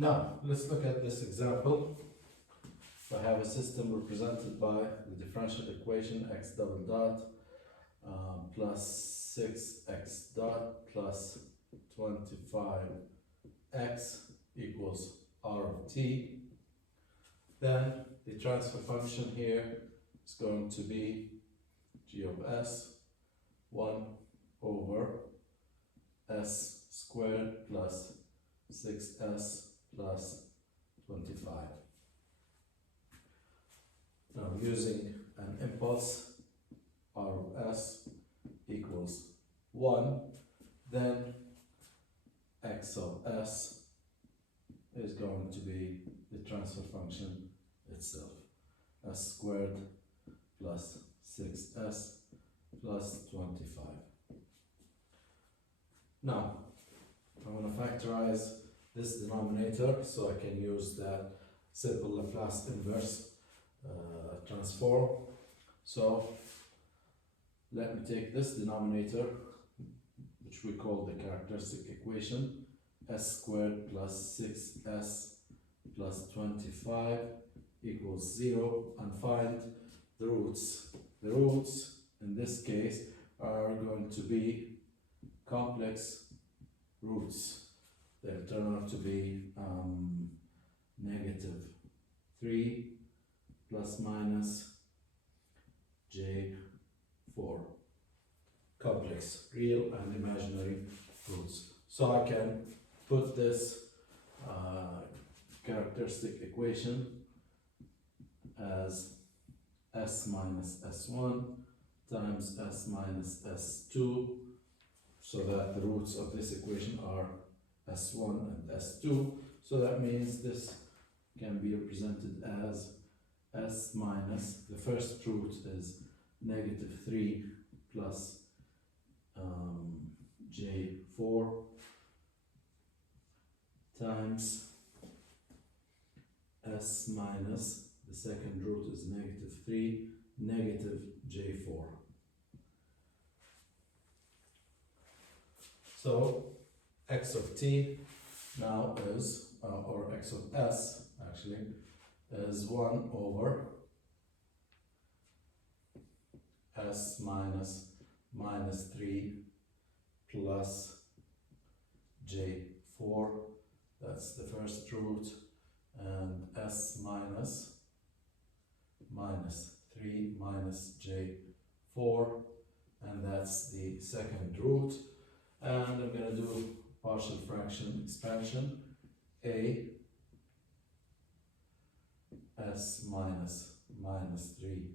Now, let's look at this example. I have a system represented by the differential equation x double dot plus 6x dot plus 25x equals r of t. Then the transfer function here is going to be g of s 1 over s squared plus 6s plus 25. Now using an impulse r of s equals 1, then x of s is going to be the transfer function itself, s squared plus 6s plus 25. Now, I want to factorize this denominator so I can use that simple Laplace inverse transform. So let me take this denominator, which we call the characteristic equation, s squared plus 6s plus 25 equals 0, and find the roots. The roots in this case are going to be complex roots. They'll turn out to be negative 3 plus minus j4. Complex, real and imaginary roots. So I can put this characteristic equation as s minus s1 times s minus s2, so that the roots of this equation are s1 and s2. So that means this can be represented as s minus, the first root is negative 3 plus j4 times s minus, the second root is negative 3, negative j4. So x of t now is, or x of s actually, is 1 over s minus minus 3 plus j4, that's the first root, and s minus minus 3 minus j4, and that's the second root. And I'm going to do partial fraction expansion, a s minus minus 3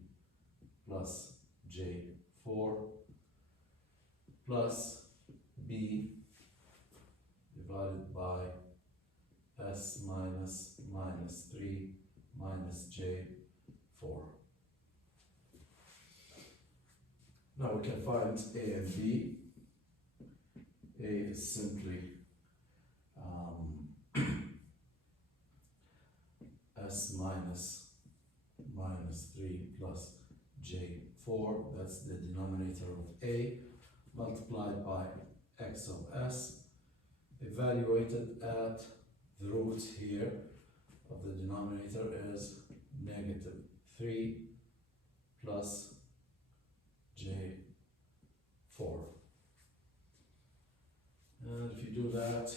plus j4 plus b divided by s minus minus 3 minus j4. Now we can find a and b. A is simply s minus minus 3 plus j4, that's the denominator of a, multiplied by x of s, evaluated at the root here of the denominator is negative 3 plus j4. And if you do that,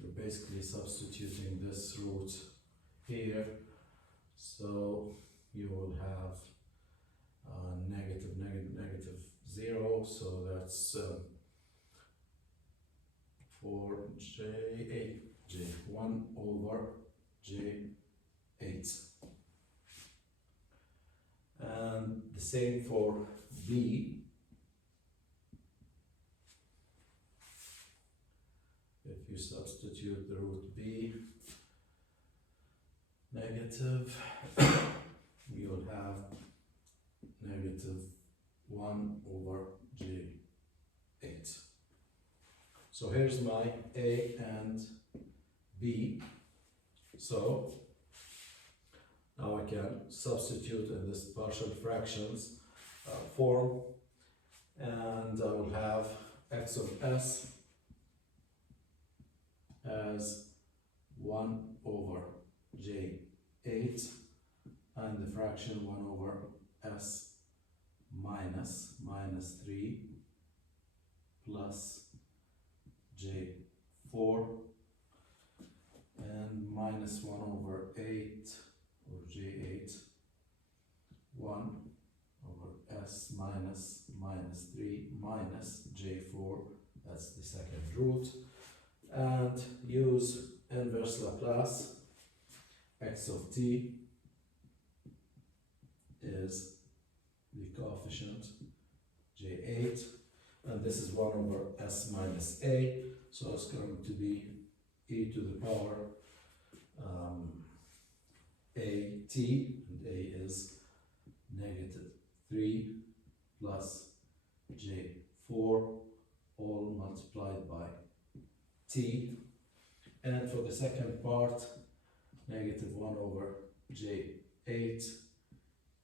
you're basically substituting this root here, so you will have negative 0, so that's 4j8, j1 over j8. And the same for b. If you substitute the root b negative, you will have negative 1 over j8. So here's my a and b. So now I can substitute in this partial fractions form, and I will have x of s as 1 over J8 and the fraction 1 over S minus 3 plus J4 and minus 1 over 8 or J8, 1 over S minus 3 minus J4, that's the second root, and use inverse Laplace. X of t is the coefficient J8, and this is 1 over S minus A, so it's going to be e to the power AT, and A is negative 3 plus J4 all multiplied by T, and for the second part, negative 1 over J8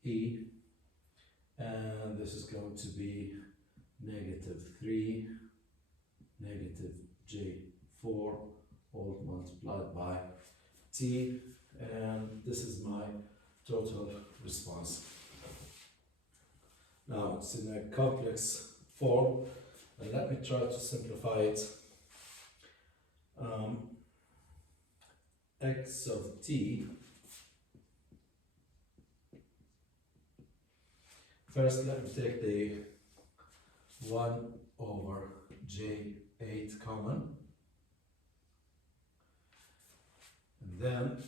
E, and this is going to be negative 3 negative J4 all multiplied by T, and this is my total response. Now it's in a complex form, and let me try to simplify it. X of t, first let me take the 1 over J8 common, and then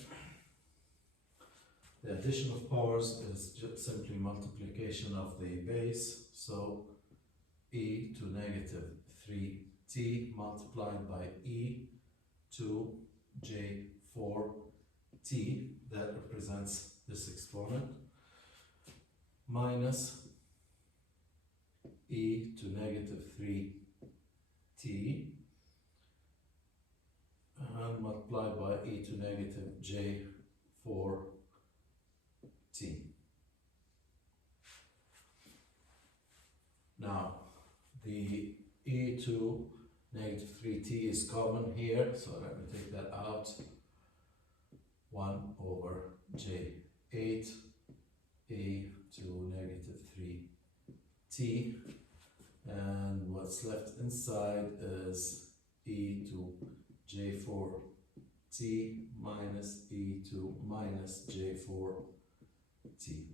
the addition of powers is just simply multiplication of the base, so e to negative 3t multiplied by e to J4t, that represents this exponent, minus e to negative 3t and multiplied by e to negative J4t. Now, the e to negative 3t is common here, so let me take that out. 1 over J8 e to negative 3t, and what's left inside is e to J4t minus e to minus J4t.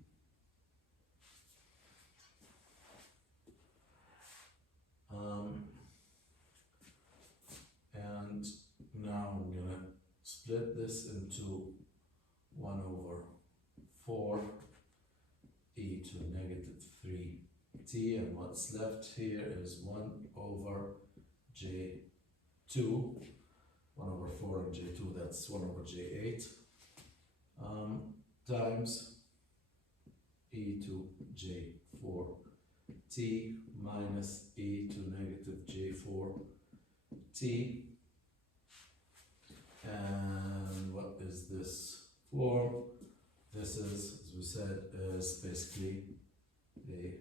And now I'm going to split this into 1 over 4 e to negative 3t, and what's left here is 1 over J2, 1 over 4 and J2, that's 1 over J8, times e to J4t minus e to negative J4t. And what is this form? This is, as we said, is basically the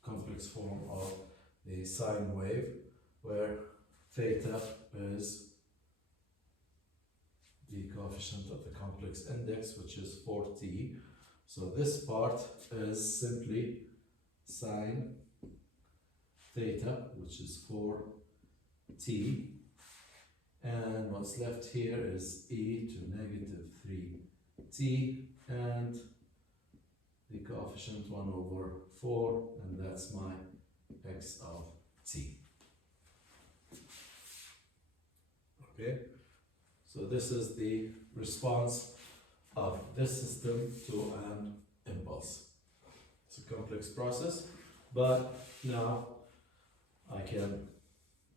complex form of the sine wave, where theta is the coefficient of the complex index, which is 4t. So this part is simply sine theta, which is 4t, and what's left here is e to negative 3t and the coefficient 1 over 4, and that's my x of t. Okay, so this is the response of this system to an impulse. It's a complex process, but now I can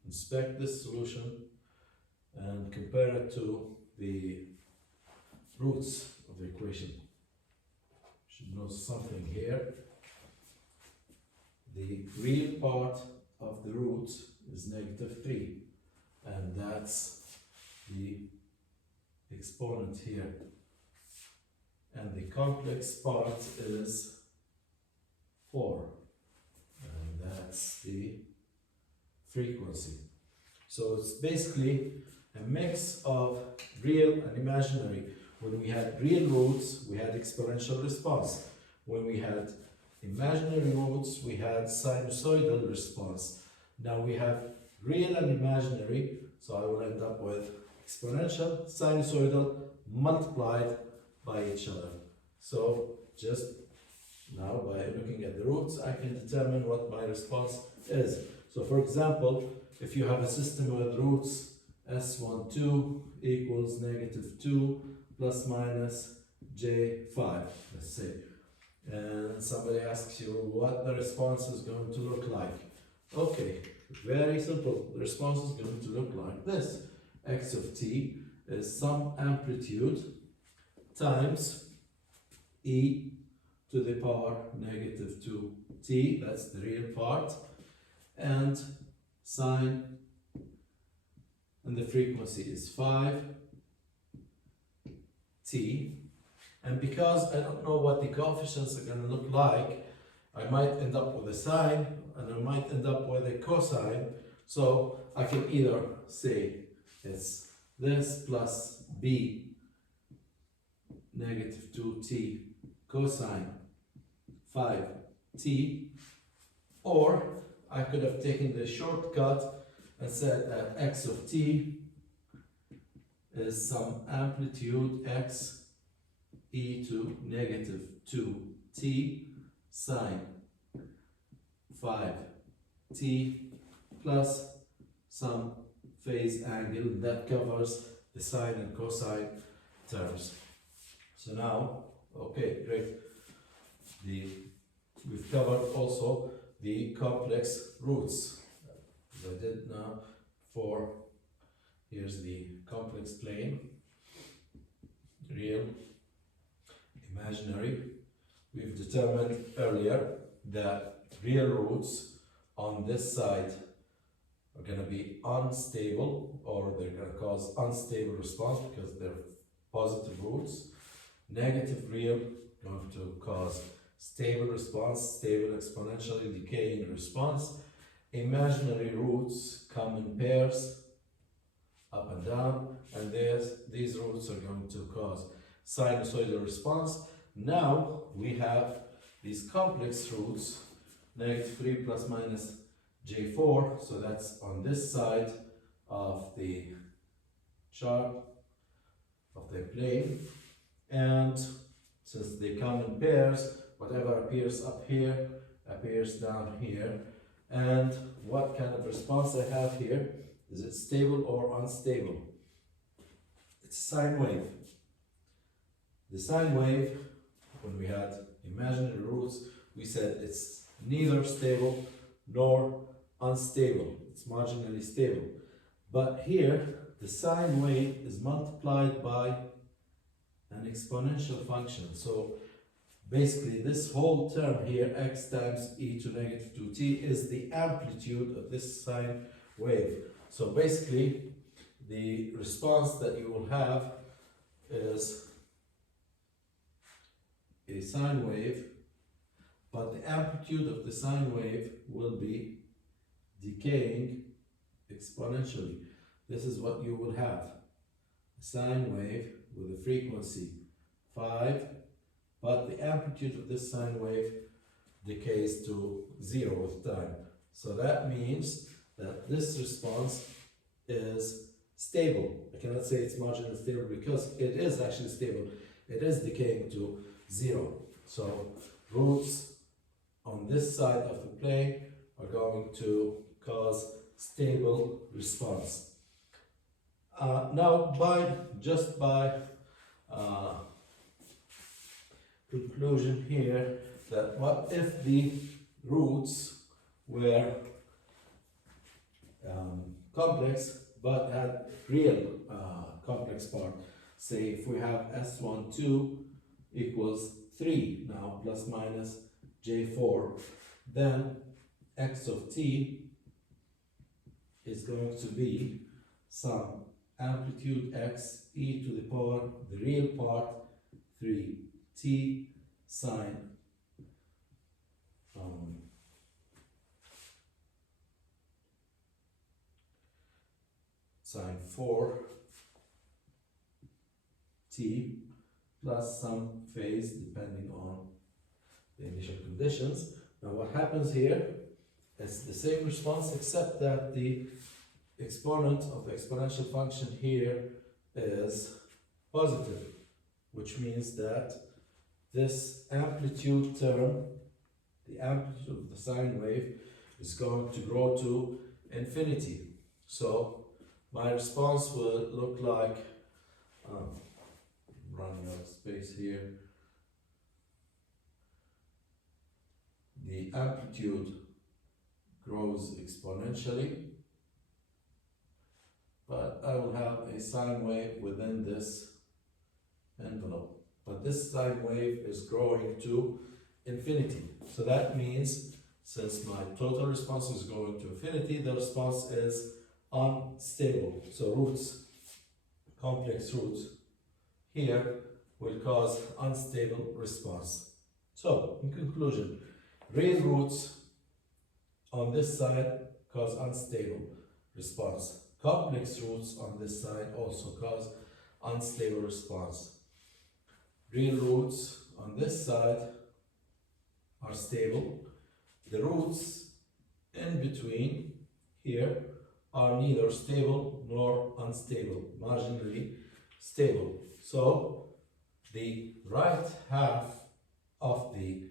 inspect this solution and compare it to the roots of the equation. You should notice something here. The real part of the root is negative 3, and that's the exponent here. And the complex part is 4, and that's the frequency. So it's basically a mix of real and imaginary. When we had real roots, we had exponential response. When we had imaginary roots, we had sinusoidal response. Now we have real and imaginary, so I will end up with exponential, sinusoidal, multiplied by each other. So just now by looking at the roots, I can determine what my response is. So for example, if you have a system with roots S12 equals -2 plus minus J5, let's say, and somebody asks you what the response is going to look like. Okay, very simple. The response is going to look like this. X of t is some amplitude times e to the power -2t, that's the real part, and sine, and the frequency is 5t. And because I don't know what the coefficients are going to look like, I might end up with a sine and I might end up with a cosine. So I can either say it's this plus b -2t cosine 5t, or I could have taken the shortcut and said that x of t is some amplitude x e to -2t sine 5t plus some phase angle that covers the sine and cosine terms. So now, okay, great. We've covered also the complex roots. As I did now for, here's the complex plane, real, imaginary. We've determined earlier that real roots on this side are going to be unstable, or they're going to cause unstable response because they're positive roots. Negative real going to cause stable response, stable exponentially decaying response. Imaginary roots come in pairs, up and down, and these roots are going to cause sinusoidal response. Now we have these complex roots, -3 plus minus J4, so that's on this side of the chart, of the plane, and since they come in pairs, whatever appears up here appears down here. And what kind of response I have here? Is it stable or unstable? It's a sine wave. The sine wave, when we had imaginary roots, we said it's neither stable nor unstable. It's marginally stable. But here, the sine wave is multiplied by an exponential function. So basically this whole term here, x times e to -2t, is the amplitude of this sine wave. So basically the response that you will have is a sine wave, but the amplitude of the sine wave will be decaying exponentially. This is what you will have. A sine wave with a frequency 5, but the amplitude of this sine wave decays to 0 with time. So that means that this response is stable. I cannot say it's marginally stable because it is actually stable. It is decaying to 0. So roots on this side of the plane are going to cause stable response. Now, just by conclusion here, that what if the roots were complex but had real complex part? Say if we have S12 equals 3 now plus minus J4, then x of t is going to be some amplitude x e to the power, the real part, 3t sine sine 4t plus some phase depending on the initial conditions. Now what happens here is the same response, except that the exponent of the exponential function here is positive, which means that this amplitude term, the amplitude of the sine wave, is going to grow to infinity. So my response will look like, running out of space here, the amplitude grows exponentially, but I will have a sine wave within this envelope. But this sine wave is growing to infinity. So that means, since my total response is going to infinity, the response is unstable. So roots, complex roots, here will cause unstable response. So, in conclusion, real roots on this side cause unstable response. Complex roots on this side also cause unstable response. Real roots on this side are stable. The roots in between here are neither stable nor unstable, marginally stable. So the right half of the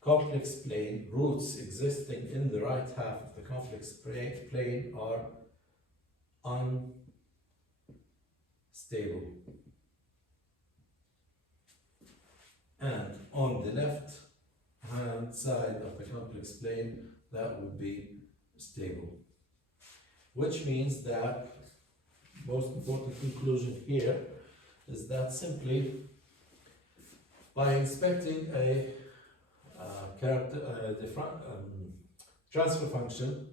complex plane, roots existing in the right half of the complex plane are unstable. And on the left hand side of the complex plane, that would be stable. Which means that most important conclusion here is that simply by inspecting a transfer function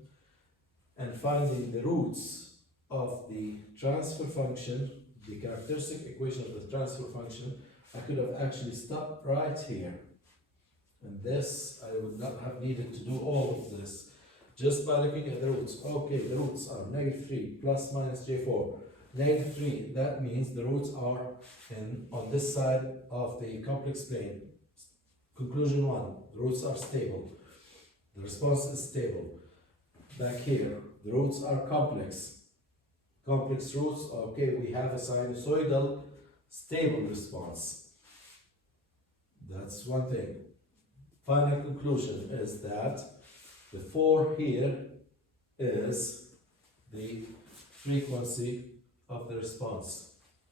and finding the roots of the transfer function, the characteristic equation of the transfer function, I could have actually stopped right here. And this, I would not have needed to do all of this just by looking at the roots. Okay, the roots are -3 plus minus j4. -3, that means the roots are on this side of the complex plane. Conclusion 1, the roots are stable. The response is stable. Back here, the roots are complex. Complex roots, okay, we have a sinusoidal stable response. That's one thing. Final conclusion is that the 4 here is the frequency of the response.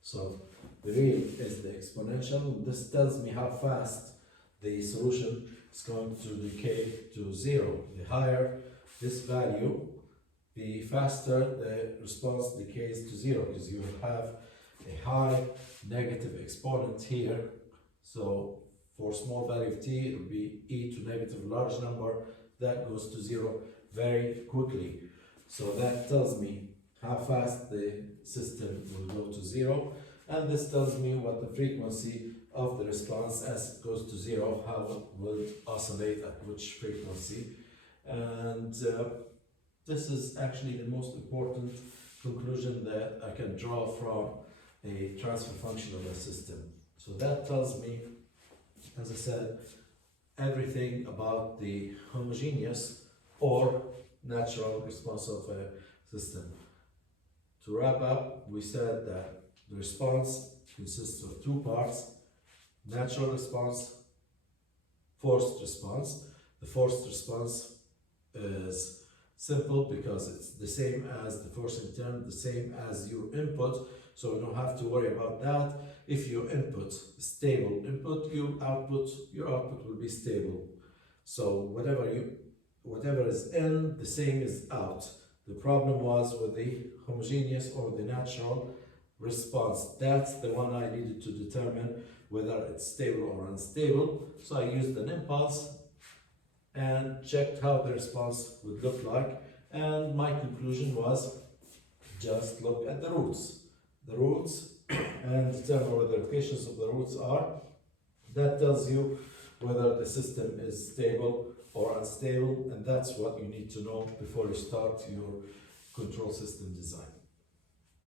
So the real is the exponential. This tells me how fast the solution is going to decay to 0. The higher this value, the faster the response decays to 0, because you have a high negative exponent here. So for small value of t, it will be e to negative large number. That goes to 0 very quickly. So that tells me how fast the system will go to 0. And this tells me what the frequency of the response as it goes to 0, how it will oscillate at which frequency. And this is actually the most important conclusion that I can draw from a transfer function of a system. So that tells me, as I said, everything about the homogeneous or natural response of a system. To wrap up, we said that the response consists of 2 parts: natural response, forced response. The forced response is simple because it's the same as the forcing term, the same as your input, so you don't have to worry about that. If your input is stable input, your output will be stable. So whatever is in, the same is out. The problem was with the homogeneous or the natural response. That's the one I needed to determine whether it's stable or unstable. So I used an impulse and checked how the response would look like. And my conclusion was, just look at the roots. The roots and determine what the locations of the roots are. That tells you whether the system is stable or unstable, and that's what you need to know before you start your control system design.